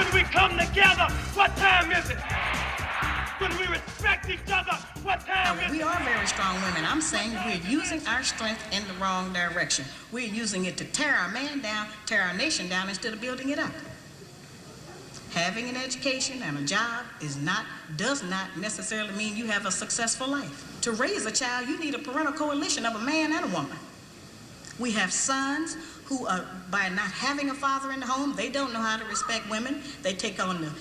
When we come together, what time is it? When we respect each other, what time is it? We are very strong women. I'm saying we're using our strength in the wrong direction. We're using it to tear our man down, tear our nation down instead of building it up. Having an education and a job does not necessarily mean you have a successful life. To raise a child, you need a parental coalition of a man and a woman. We have sons who are, by not having a father in the home, they don't know how to respect women. They take on the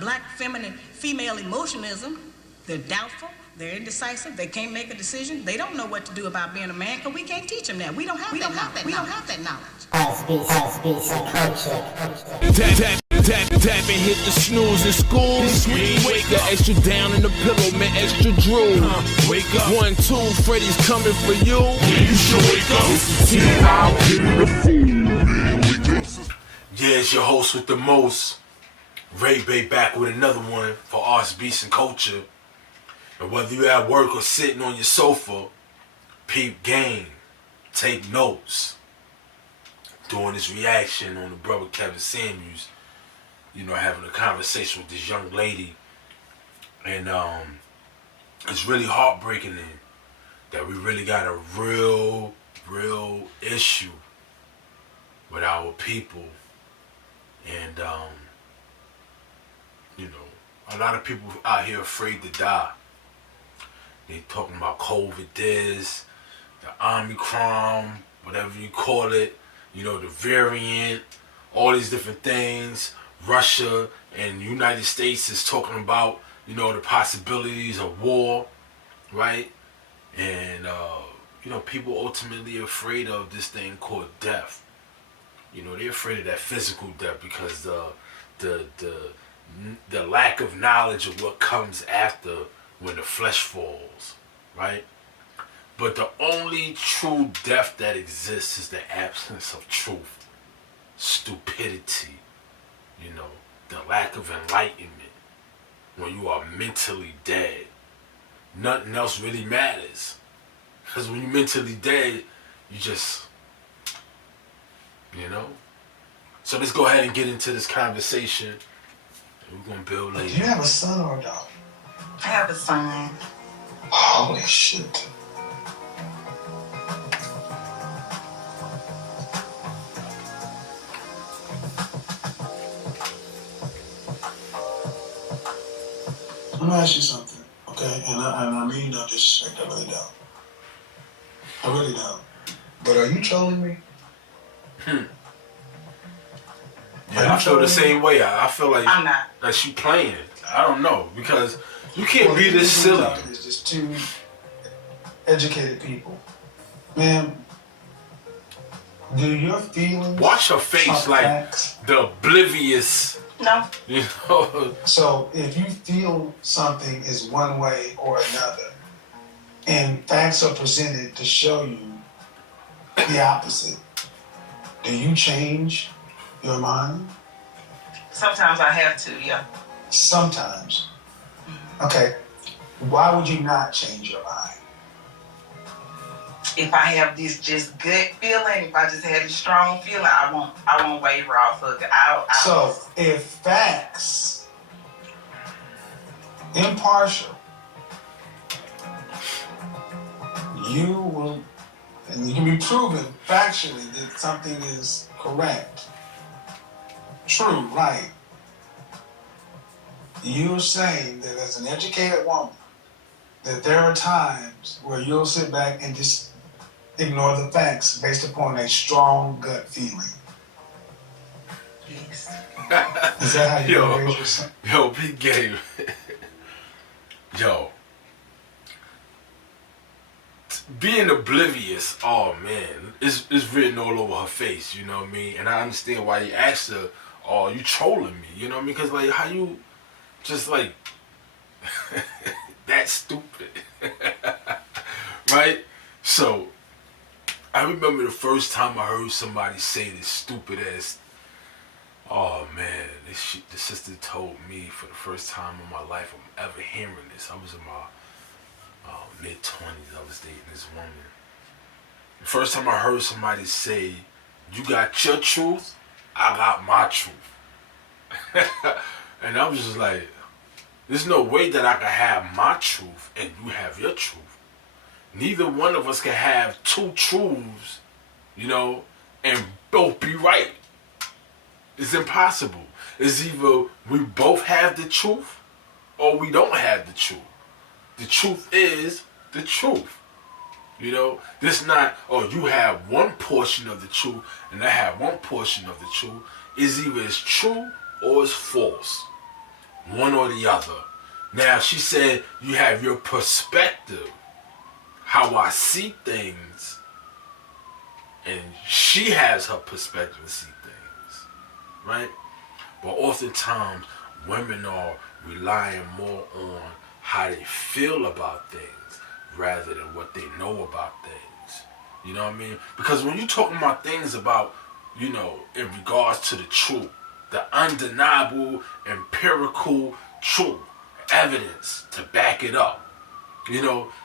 black female emotionalism. They're doubtful, they're indecisive, they can't make a decision. They don't know what to do about being a man because we can't teach them that. We don't have that knowledge. Tap and hit the snooze in school. Wake up, extra down in the pillow, man, extra drool. Wake up. 1, 2, Freddy's coming for you. You should wake up. Yeah, it's your host with the most, Ray Bay, back with another one for arts, beats, and culture. And whether you're at work or sitting on your sofa, peep game, take notes. Doing this reaction on the brother Kevin Samuels, you know, having a conversation with this young lady, and it's really heartbreaking that we really got a real issue with our people, and you know, a lot of people out here afraid to die. They talking about COVID, this, the Omicron, whatever you call it, you know, the variant, all these different things. Russia and the United States is talking about, you know, the possibilities of war, right? And, you know, people ultimately are afraid of this thing called death. You know, they're afraid of that physical death because the lack of knowledge of what comes after when the flesh falls, right? But the only true death that exists is the absence of truth, stupidity, you know, the lack of enlightenment. When you are mentally dead, nothing else really matters. Because when you're mentally dead, you just, you know. So let's go ahead and get into this conversation. We're going to build later. Do you have a son or a daughter? I have a son. Holy shit. I'm gonna ask you something, okay? And I mean no disrespect, I really don't. I really don't. But are you trolling me? Yeah, I feel the same way. I feel like I'm not. Like she playing. I don't know, because you can't be this silly. It's just two educated people. Man, do your feelings... Watch her face like facts? the oblivious... No. You know? So if you feel something is one way or another, and facts are presented to show you the opposite, do you change your mind? Sometimes I have to, yeah. Sometimes. Okay. Why would you not change your mind? If I have this just gut feeling, if I just had a strong feeling, I won't waver off of it. So if facts, impartial, you will, and you can be proven factually that something is correct, true, right. You're saying that as an educated woman, that there are times where you'll sit back and just ignore the facts based upon a strong gut feeling. Yes. Is that how you raise your son? Yo, big game. Yo. Being oblivious, oh man, it's written all over her face, you know what I mean? And I understand why you asked her, oh, you trolling me, you know what I mean? Because, like, how you just, like, that stupid, right? So, I remember the first time I heard somebody say this stupid ass, oh man, the sister told me for the first time in my life I'm ever hearing this. I was in my mid-20s, I was dating this woman. The first time I heard somebody say, you got your truth, I got my truth. And I was just like, there's no way that I can have my truth and you have your truth. Neither one of us can have two truths, and both be right. It's impossible. It's either we both have the truth or we don't have the truth. The truth is the truth. This not, you have one portion of the truth and I have one portion of the truth. It's either it's true or it's false. One or the other. Now, she said you have your perspective, how I see things, and she has her perspective to see things, right? But oftentimes, women are relying more on how they feel about things rather than what they know about things. You know what I mean? Because when you're talking about things about, in regards to the truth, the undeniable, empirical truth, evidence to back it up.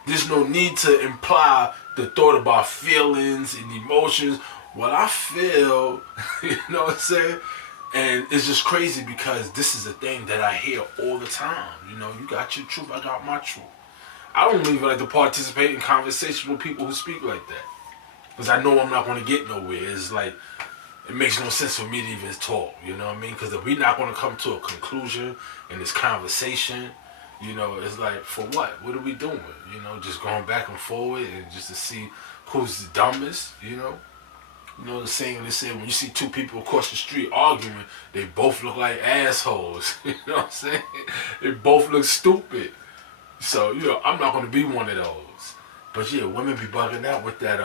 There's no need to imply the thought about feelings and emotions. What I feel, you know what I'm saying? And it's just crazy because this is a thing that I hear all the time. You got your truth, I got my truth. I don't even like to participate in conversation with people who speak like that. Because I know I'm not going to get nowhere. It's like, it makes no sense for me to even talk, you know what I mean? Because if we're not going to come to a conclusion in this conversation, it's like, for what? What are we doing? Just going back and forward and just to see who's the dumbest, the saying they say when you see two people across the street arguing, they both look like assholes. You know what I'm saying? They both look stupid. So, I'm not going to be one of those. But yeah, women be bugging out with that,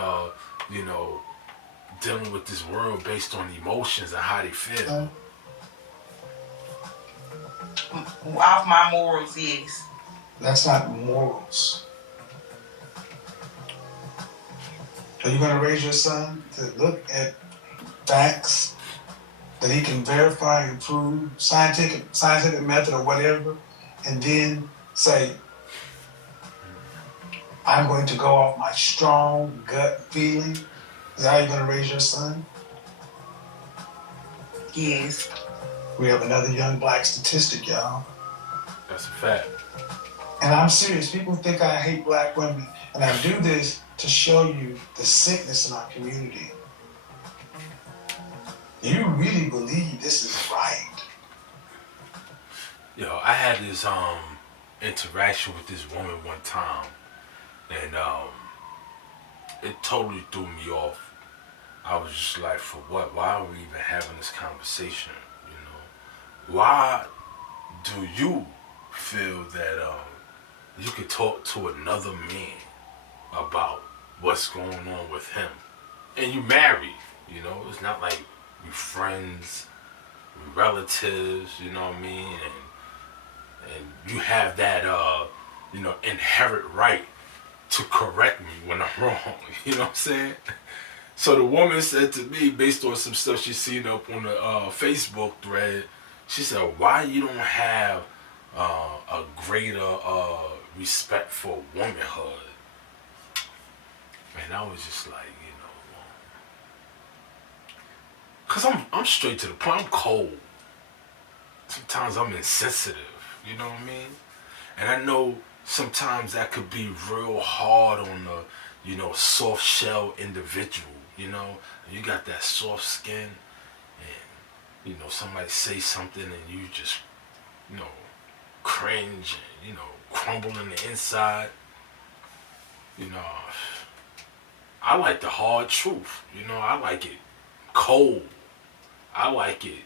dealing with this world based on emotions and how they feel. Off my morals, yes. That's not morals. Are you going to raise your son to look at facts that he can verify and prove, scientific method or whatever, and then say, I'm going to go off my strong gut feeling? Is that how you're going to raise your son? Yes. We have another young black statistic, y'all. That's a fact. And I'm serious. People think I hate black women. And I do this to show you the sickness in our community. You really believe this is right? I had this interaction with this woman one time. And it totally threw me off. I was just like, for what? Why are we even having this conversation? Why do you feel that you could talk to another man about what's going on with him? And you married, it's not like we friends, we relatives, you know what I mean? And you have that, inherent right to correct me when I'm wrong, you know what I'm saying? So the woman said to me, based on some stuff she seen up on the Facebook thread, she said, why you don't have a greater respect for womanhood? And I was just like, because I'm straight to the point. I'm cold. Sometimes I'm insensitive, you know what I mean? And I know sometimes that could be real hard on the, soft shell individual, You got that soft skin and, somebody say something and you just, cringe and, crumble in the inside. I like the hard truth, I like it cold. I like it,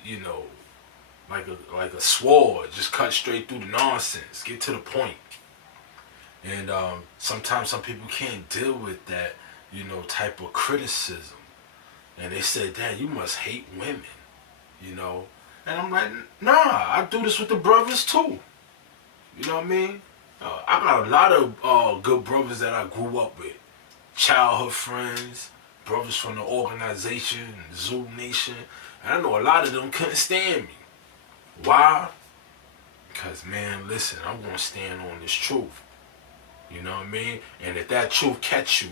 like a sword, just cut straight through the nonsense, get to the point. And sometimes some people can't deal with that, type of criticism. And they said, Dad, you must hate women, And I'm like, nah, I do this with the brothers too. You know what I mean? I got a lot of good brothers that I grew up with. Childhood friends, brothers from the organization, Zoo Nation. And I know a lot of them couldn't stand me. Why? Because, man, listen, I'm going to stand on this truth. You know what I mean? And if that truth catch you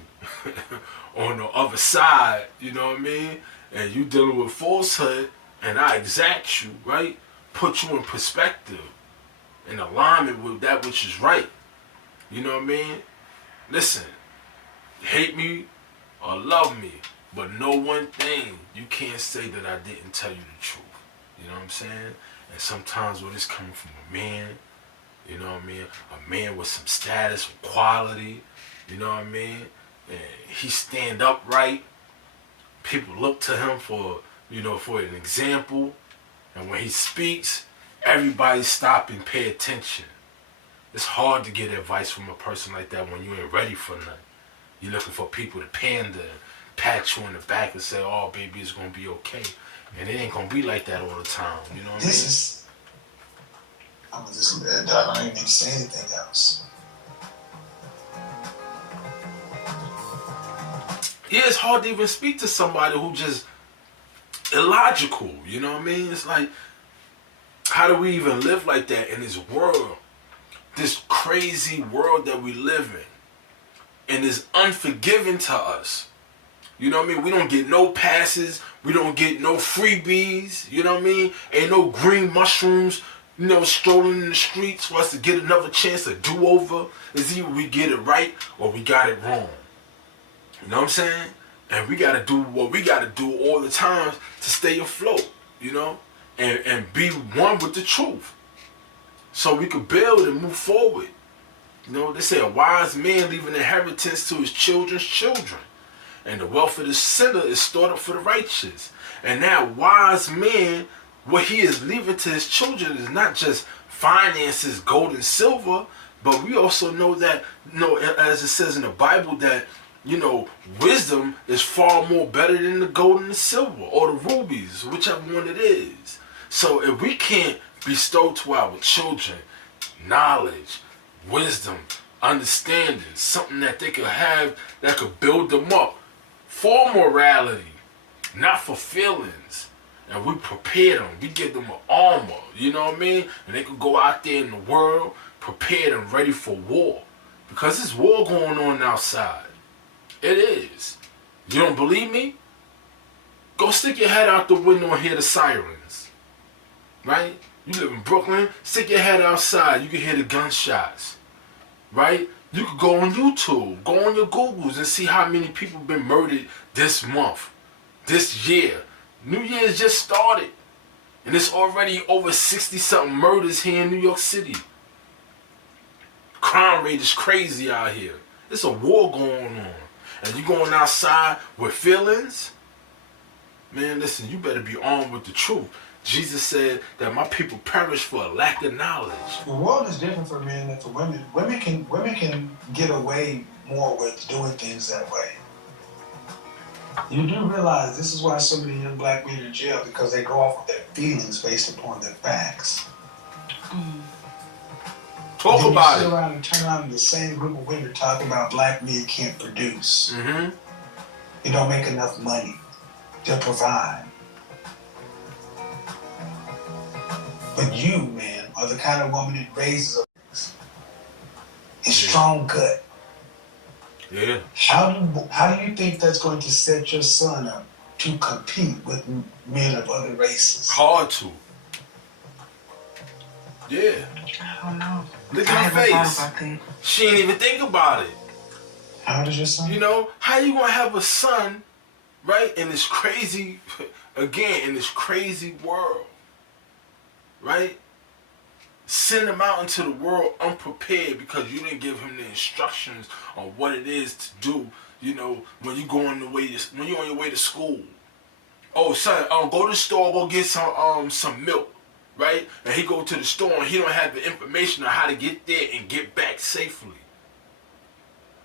on the other side, you know what I mean? And you dealing with falsehood, and I exact you, right? put you in perspective, in alignment with that which is right. You know what I mean? Listen, hate me or love me, but know one thing, you can't say that I didn't tell you the truth. You know what I'm saying? And sometimes when it's coming from a man, you know what I mean? A man with some status, with quality, you know what I mean? And he stand upright. People look to him for, you know, for an example. And when he speaks, everybody stop and pay attention. It's hard to get advice from a person like that when you ain't ready for nothing. You're looking for people to pander, pat you on the back and say, oh, baby, it's going to be okay. And it ain't going to be like that all the time. You know what I mean? I'm going to just let that. I don't even need to say anything else. Yeah, it's hard to even speak to somebody who just illogical. You know what I mean? It's like, how do we even live like that in this world? This crazy world that we live in. And it's unforgiving to us. You know what I mean? We don't get no passes. We don't get no freebies. You know what I mean? Ain't no green mushrooms, you know, strolling in the streets for us to get another chance to do over. It's either we get it right or we got it wrong. You know what I'm saying? And we got to do what we got to do all the time to stay afloat, you know? And be one with the truth. So we could build and move forward. You know, they say a wise man leave an inheritance to his children's children. And the wealth of the sinner is stored up for the righteous. And that wise man, what he is leaving to his children is not just finances, gold and silver, but we also know that, you know, as it says in the Bible, that, you know, wisdom is far more better than the gold and the silver, or the rubies, whichever one it is. So if we can't bestow to our children knowledge, wisdom, understanding, something that they could have that could build them up for morality, not for feelings, and we prepare them, we give them an armor, you know what I mean? And they could go out there in the world prepared and ready for war, because there's war going on outside. It is. You don't believe me? Go stick your head out the window and hear the sirens. Right? You live in Brooklyn, stick your head outside, you can hear the gunshots. Right? You could go on YouTube, go on your Googles and see how many people have been murdered this month, this year. New Year's just started. And it's already over 60-something murders here in New York City. Crime rate is crazy out here. There's a war going on. And you going outside with feelings? Man, listen, you better be armed with the truth. Jesus said that my people perish for a lack of knowledge. The world is different for men than for women. Women can get away more with doing things that way. You do realize this is why so many young black men are in jail, because they go off with their feelings based upon their facts. Talk about it. Sit around and turn around in the same group of women talking about black men can't produce. Mm-hmm. They don't make enough money to provide. But you, man, are the kind of woman that raises a strong cut. Yeah. How do you think that's going to set your son up to compete with men of other races? Hard to. Yeah. I don't know. Look I at her haven't face. thought about that. She ain't even think about it. How old is your son? You know, how you gonna have a son, right, in this crazy, again, in this crazy world, right? Send him out into the world unprepared because you didn't give him the instructions on what it is to do, you know, when you go on your way to school. Oh, son, go to the store, go get some milk, right? And he go to the store and he don't have the information on how to get there and get back safely.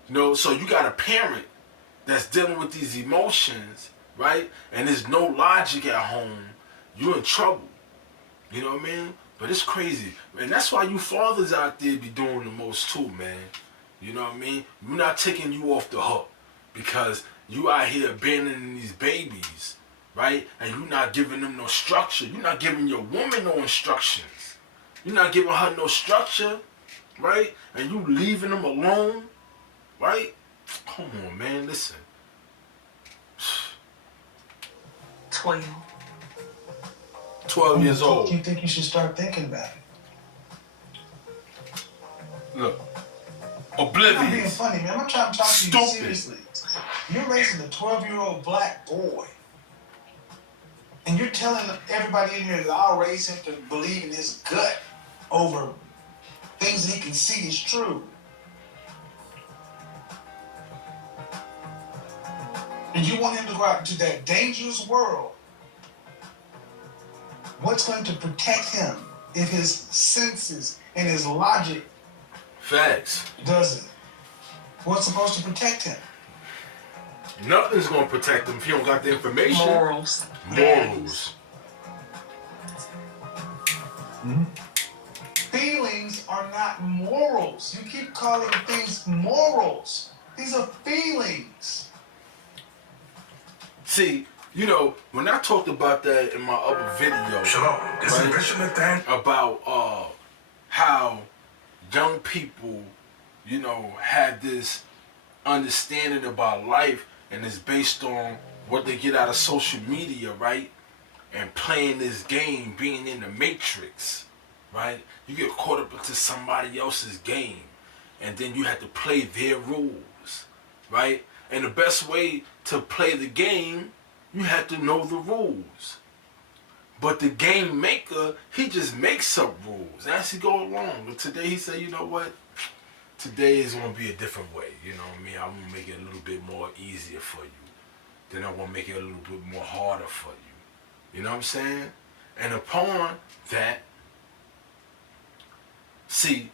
You know, so you got a parent that's dealing with these emotions, right? And there's no logic at home. You're in trouble. You know what I mean? But it's crazy. And that's why you fathers out there be doing the most too, man. You know what I mean? We're not taking you off the hook because you out here abandoning these babies, right? And you're not giving them no structure. You're not giving your woman no instructions. You're not giving her no structure, right? And you leaving them alone, right? Come on, man. Listen. 12. 12 years old. You think you should start thinking about it? Look. I'm not being Oblivious. funny, man. I'm not trying to talk to you Stupid. seriously. You're raising a 12-year-old black boy. And you're telling everybody in here that I'll raise him to believe in his gut over things that he can see is true. And you want him to go out into that dangerous world. What's going to protect him if his senses and his logic Facts. doesn't? What's supposed to protect him? Nothing's gonna protect him if you don't got the information. Morals. Morals. Feelings are not morals. You keep calling things morals. These are feelings. See, you know, when I talked about that in my other video, right, about how young people, you know, have this understanding about life, and it's based on what they get out of social media, right? And playing this game, being in the matrix, right? You get caught up into somebody else's game, and then you have to play their rules, right? And the best way to play the game, you have to know the rules. But the game maker, he just makes up rules as he go along. But today he said, you know what? Today is going to be a different way. You know what I mean? I'm going to make it a little bit more easier for you. Then I'm going to make it a little bit more harder for you. You know what I'm saying? And upon that, see,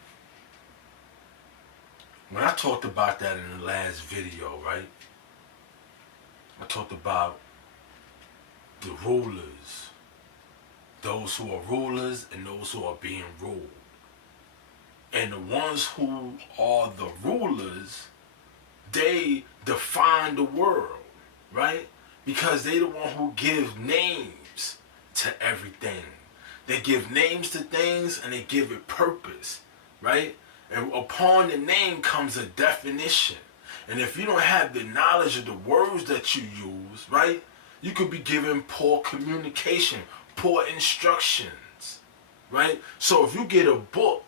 when I talked about that in the last video, right? I talked about the rulers. Those who are rulers and those who are being ruled. And the ones who are the rulers, they define the world, right? Because they the one who give names to everything. They give names to things and they give it purpose, right? And upon the name comes a definition. And if you don't have the knowledge of the words that you use, right? You could be given poor communication, poor instructions, right? So if you get a book,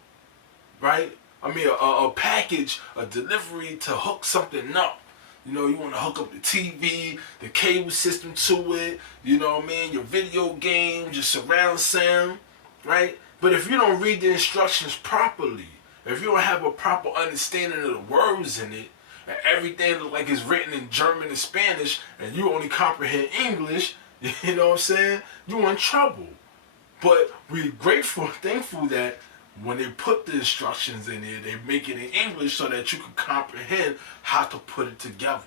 right? I mean, a package, a delivery to hook something up. You know, you want to hook up the TV, the cable system to it, you know what I mean? Your video games, your surround sound, right? But if you don't read the instructions properly, if you don't have a proper understanding of the words in it, and everything look like it's written in German and Spanish, and you only comprehend English, you know what I'm saying? You're in trouble. But we're grateful, thankful that when they put the instructions in there, they make it in English so that you can comprehend how to put it together,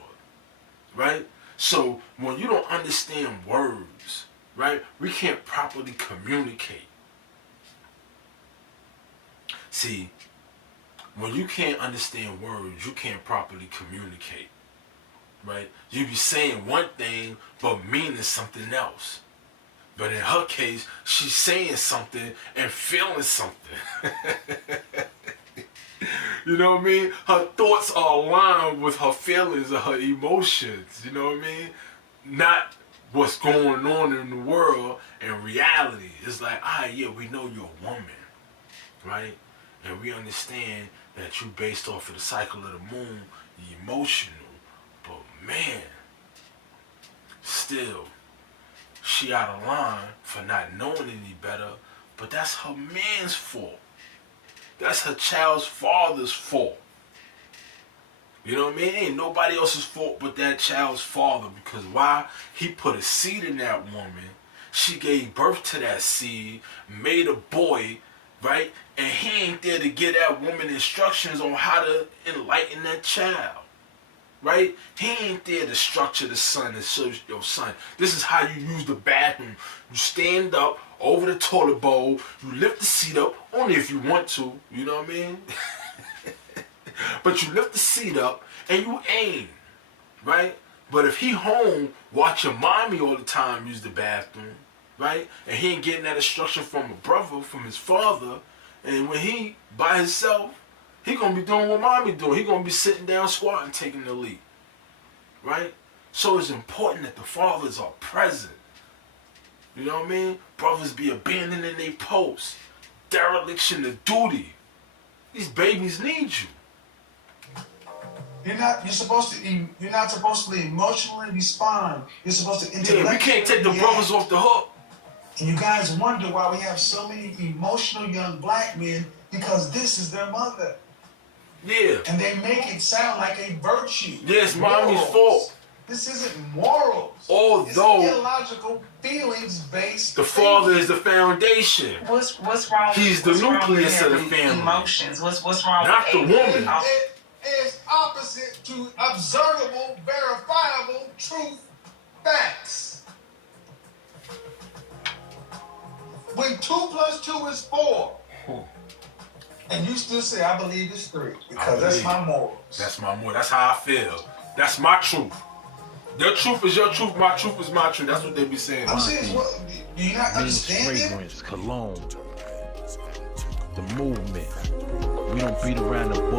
right? So when you don't understand words, right, we can't properly communicate. See, when you can't understand words, you can't properly communicate, right? You be saying one thing, but meaning something else. But in her case, she's saying something and feeling something. You know what I mean? Her thoughts are aligned with her feelings and her emotions. You know what I mean? Not what's going on in the world and reality. It's like, yeah, we know you're a woman, right? And we understand that you based off of the cycle of the moon, you're emotional. But man, still, she out of line for not knowing any better, but that's her man's fault. That's her child's father's fault. You know what I mean? Ain't nobody else's fault but that child's father, because why? He put a seed in that woman. She gave birth to that seed, made a boy, right? And he ain't there to give that woman instructions on how to enlighten that child. Right? He ain't there to structure the son and show your son, this is how you use the bathroom. You stand up over the toilet bowl, you lift the seat up, only if you want to, you know what I mean? But you lift the seat up and you aim, right? But if he home watching mommy all the time use the bathroom, right? And he ain't getting that instruction from a brother, from his father, and when he by himself, he gonna be doing what mommy doing. He gonna be sitting down, squatting, taking the lead, right? So it's important that the fathers are present. You know what I mean? Brothers be abandoning their posts. Dereliction of duty. These babies need you. You're not supposed to emotionally respond. You're supposed to intellectually Yeah, we can't take the react. brothers off the hook. And you guys wonder why we have so many emotional young black men, because this is their mother. Yeah. And they make it sound like a virtue. Yeah, it's mommy's Morals. fault. This isn't morals. Although it's illogical, feelings-based. the father is the foundation. What's wrong? He's the what's wrong with nucleus of the having family. Emotions. What's wrong Not with the ADD? woman. It is opposite to observable, verifiable truth facts. When 2 + 2 is 4, and you still say, I believe it's 3, because that's my morals. That's my moral. That's how I feel. That's my truth. Your truth is your truth. My truth is my truth. That's what they be saying. I'm saying, what, do you not understand it? Fragrance, cologne, the movement. We don't beat around the bush.